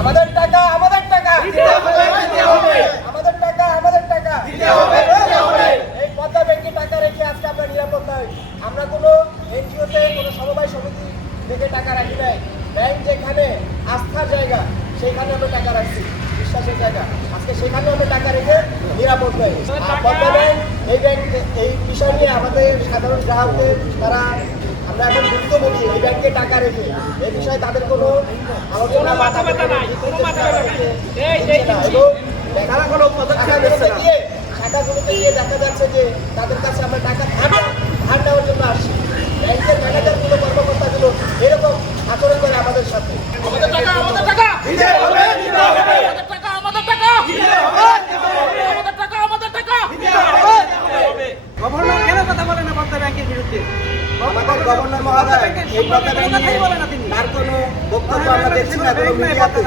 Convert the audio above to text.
আমাদের টাকা আমাদের টাকা। আমাদের টাকা আমাদের টাকা। এই পদ্মা ব্যাংকে টাকা রেখে আজকে আমরা নিরাপদ নয় আমরা কোনো এনজিওতে কোনো সমবায় সমিতি থেকে টাকা রাখি নাই। ব্যাংক যেখানে আস্থার জায়গা সেখানে আমরা টাকা রাখছি। বিশ্বাসের জায়গা। আজকে সেখানে আমরা টাকা রেখে নিরাপদ নয় পদ্মা ব্যাংক এই ব্যাংক এই বিষয় নিয়ে আমাদের সাধারণ গ্রাহকদের তারা আমরা এখন গুরুত্ব ভুক্তভোগী ব্যাংকে টাকা রেখে এই বিষয়ে তাদের কোনো আলোচনা বা তাদের কোনো দিক নির্দেশনা দিচ্ছে না। এবং দেখা কোনো শাখাগুলোতে গিয়ে শাখাগুলোতে গিয়ে দেখা যাচ্ছে যে তাদের কাছে আমরা টাকা ধার ধার নেওয়ার জন্য আসছি। ব্যাংকের ম্যানেজারগুলো কর্মকর্তাগুলো এরকম আচরণ করে আমাদের সাথে। আমাদের টাকা আমাদের টাকা! দিতে হবে দিতে হবে। আমাদের টাকা আমাদের টাকা! দিতে হবে দিতে হবে। আমাদের টাকা আমাদের টাকা! দিতে হবে। দিতে হবে। গভর্নর কেন কথা বলে না পদ্মা ব্যাংকের বিরুদ্ধে? গভর্নর মহোদয় এই কথাটা নিয়ে তার কোনো বক্তব্য আমরা দেখছি না কোনো মিডিয়াতে।